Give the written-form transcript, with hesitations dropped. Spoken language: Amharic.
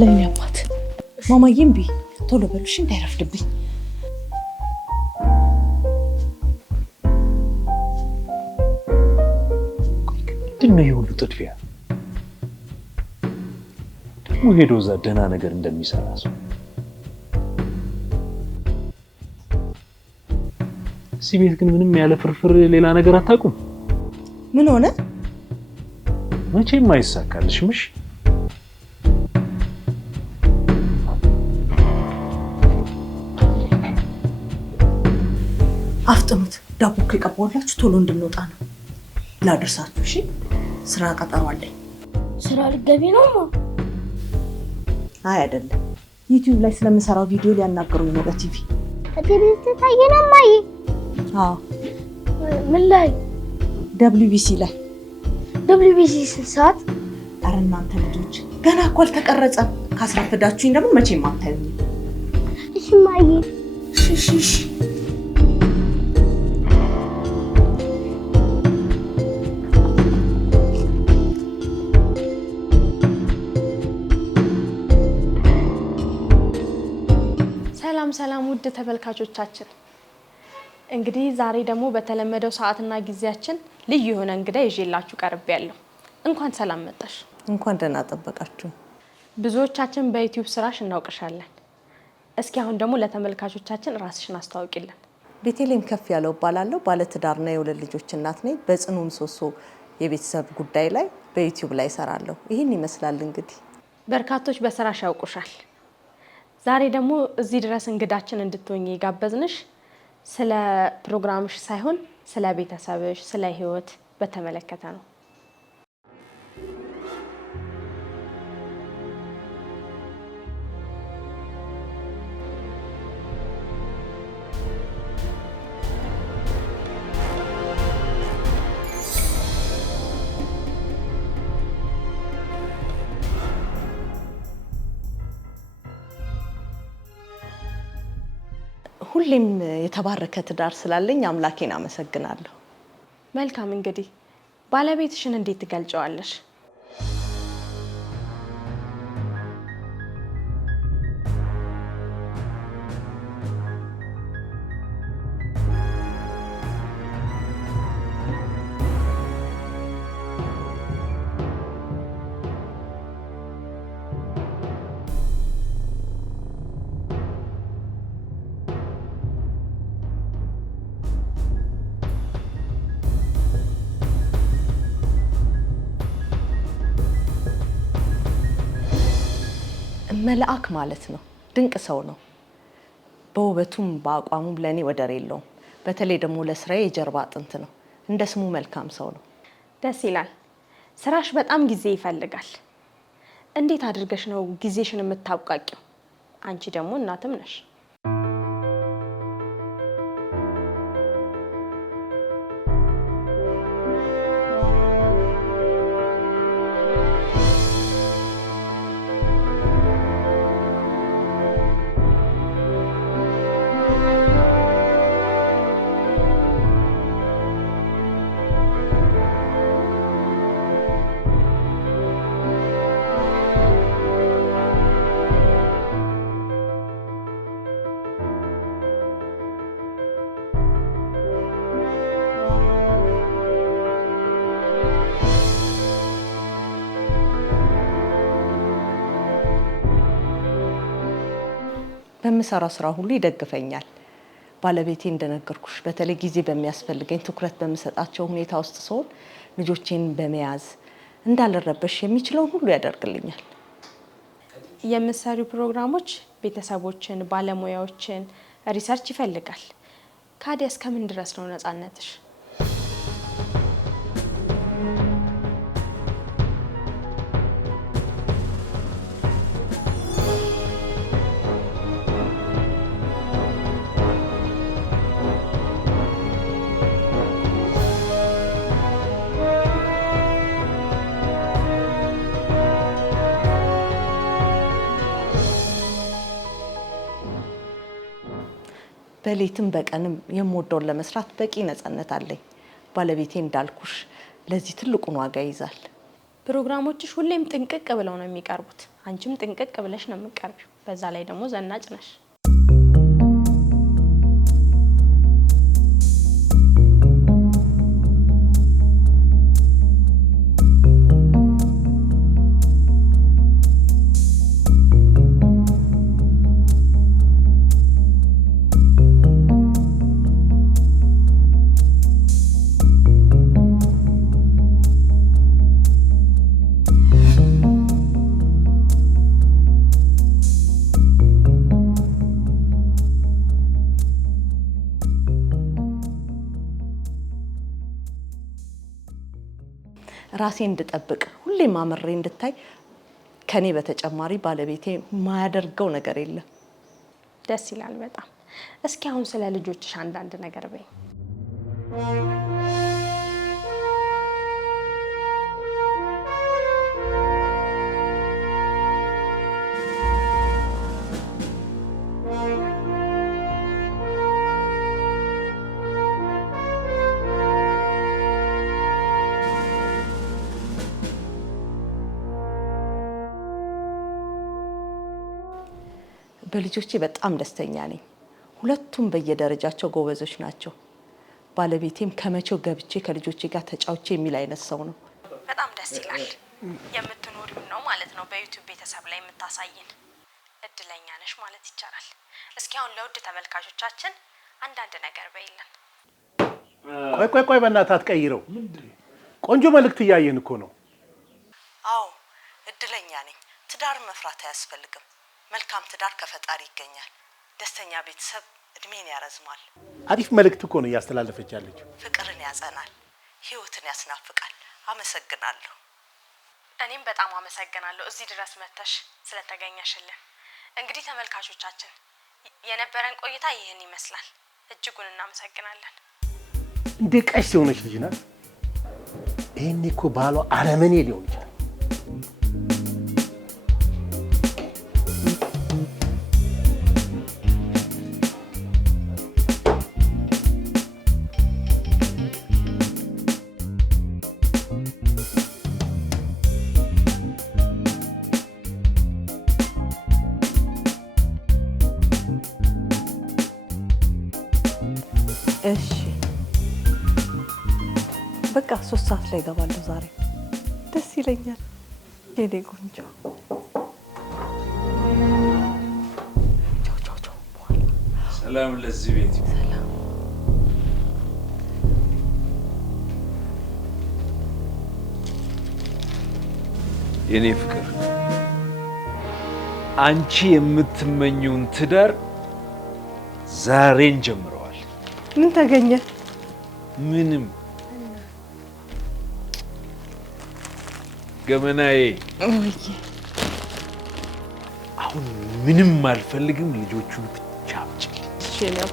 ብለኝ ያማት ማማዬም ቢ ቶሎ በሉሽ እንዳይረፍድብኝ። ምንድነው የሁሉ ጥድፊያ? ደግሞ ሄዶ እዛ ደህና ነገር እንደሚሰራ ሰው እዚህ ቤት ግን ምንም ያለ ፍርፍር ሌላ ነገር አታውቁም? ምን ሆነ? መቼም አይሳካልሽም። እሺ አፍጥኑት። ዳቦ ከቀባውላችሁ ቶሎ እንድንወጣ ነው። ላድርሳችሁ። እሺ ስራ ቀጠሮ አለኝ። ስራ ልትገቢ ነው? አይ አይደለም፣ ዩቲዩብ ላይ ስለምሰራው ቪዲዮ ሊያናገሩኝ ነው በቲቪ። በቲቪ ትታየና ማይ? አዎ። ምን ላይ? WBC ላይ። WBC ሰዓት? ኧረ እናንተ ልጆች ገና እኮ አልተቀረጸም። ካስረፈዳችሁኝ ደግሞ መቼም አታዩኝ። እሺ ማይ። እሺ ሰላም ውድ ተመልካቾቻችን፣ እንግዲህ ዛሬ ደግሞ በተለመደው ሰዓትና ጊዜያችን ልዩ የሆነ እንግዳ ይዤላችሁ ቀርቤያለሁ። እንኳን ሰላም መጣሽ። እንኳን ደህና ጠበቃችሁ። ብዙዎቻችን በዩቲዩብ ስራሽ እናውቅሻለን። እስኪ አሁን ደግሞ ለተመልካቾቻችን ራስሽን አስተዋውቂልን። ቤቴሌም ከፍ ያለው እባላለሁ። ባለትዳርና የሁለት ልጆች እናት ነኝ። በጽኑ ምሰሶ የቤተሰብ ጉዳይ ላይ በዩቲዩብ ላይ እሰራለሁ። ይህን ይመስላል እንግዲህ። በርካቶች በስራሽ ያውቁሻል። ዛሬ ደግሞ እዚህ ድረስ እንግዳችን እንድትሆኚ ጋበዝንሽ ስለ ፕሮግራምሽ ሳይሆን ስለ ቤተሰብሽ፣ ስለ ህይወት በተመለከተ ነው። ሁሌም የተባረከ ትዳር ስላለኝ አምላኬን አመሰግናለሁ። መልካም፣ እንግዲህ ባለቤትሽን እንዴት ትገልጫዋለሽ? መልአክ ማለት ነው። ድንቅ ሰው ነው። በውበቱም በአቋሙም ለኔ ወደር የለውም። በተለይ ደግሞ ለስራዬ የጀርባ አጥንት ነው። እንደ ስሙ መልካም ሰው ነው። ደስ ይላል። ስራሽ በጣም ጊዜ ይፈልጋል። እንዴት አድርገሽ ነው ጊዜሽን የምታብቃቂው? አንቺ ደግሞ እናትም ነሽ። በምሰራው ስራ ሁሉ ይደግፈኛል። ባለቤቴ እንደነገርኩሽ በተለይ ጊዜ በሚያስፈልገኝ ትኩረት በምሰጣቸው ሁኔታ ውስጥ ስሆን ልጆቼን በመያዝ እንዳልረበሽ የሚችለውን ሁሉ ያደርግልኛል። የምትሰሪው ፕሮግራሞች ቤተሰቦችን፣ ባለሙያዎችን ሪሰርች ይፈልጋል። ካዲያ እስከምን ድረስ ነው ነፃነትሽ? በሌትም በቀንም የምወደውን ለመስራት በቂ ነፃነት አለኝ። ባለቤቴ እንዳልኩሽ ለዚህ ትልቁን ዋጋ ይዛል። ፕሮግራሞችሽ ሁሌም ጥንቅቅ ብለው ነው የሚቀርቡት። አንቺም ጥንቅቅ ብለሽ ነው የምትቀርቢው። በዛ ላይ ደግሞ ዘናጭ ነሽ። ራሴ እንድጠብቅ ሁሌም አምሬ እንድታይ ከኔ በተጨማሪ ባለቤቴ ማያደርገው ነገር የለም። ደስ ይላል በጣም። እስኪ አሁን ስለ ልጆችሽ አንዳንድ ነገር በይ። በልጆቼ በጣም ደስተኛ ነኝ። ሁለቱም በየደረጃቸው ጎበዞች ናቸው። ባለቤቴም ከመቼው ገብቼ ከልጆቼ ጋር ተጫውቼ የሚል አይነት ሰው ነው። በጣም ደስ ይላል። የምትኖሪው ነው ማለት ነው በዩቲዩብ ቤተሰብ ላይ የምታሳይን። እድለኛ ነሽ ማለት ይቻላል። እስኪ አሁን ለውድ ተመልካቾቻችን አንዳንድ ነገር በይልን። ቆይ በእናትህ አትቀይረው። ቆንጆ መልእክት እያየን እኮ ነው። አዎ እድለኛ ነኝ። ትዳር መፍራት አያስፈልግም። መልካም ትዳር ከፈጣሪ ይገኛል። ደስተኛ ቤተሰብ እድሜን ያረዝማል። አሪፍ መልእክት እኮ ነው እያስተላለፈች ያለችው። ፍቅርን ያጸናል፣ ህይወትን ያስናፍቃል። አመሰግናለሁ። እኔም በጣም አመሰግናለሁ እዚህ ድረስ መተሽ ስለተገኘሽልን። እንግዲህ ተመልካቾቻችን የነበረን ቆይታ ይህን ይመስላል። እጅጉን እናመሰግናለን። እንደ ቀሽ የሆነች ልጅ ናት። ይሄኔ እኮ ባሏ አረመኔ ሊሆን ይችላል። እሺ በቃ 3 ሰዓት ላይ ገባለሁ ዛሬ። ደስ ይለኛል የኔ ቆንጆ። ቻው። ሰላም ለዚህ ቤት። ሰላም። የኔ ፍቅር አንቺ የምትመኙን ትዳር ዛሬን ጀምረዋል። ምን ተገኘ? ምንም ገመናዬ። አሁን ምንም አልፈልግም። ልጆቹን ብቻ አምጪ። እሺ ነው።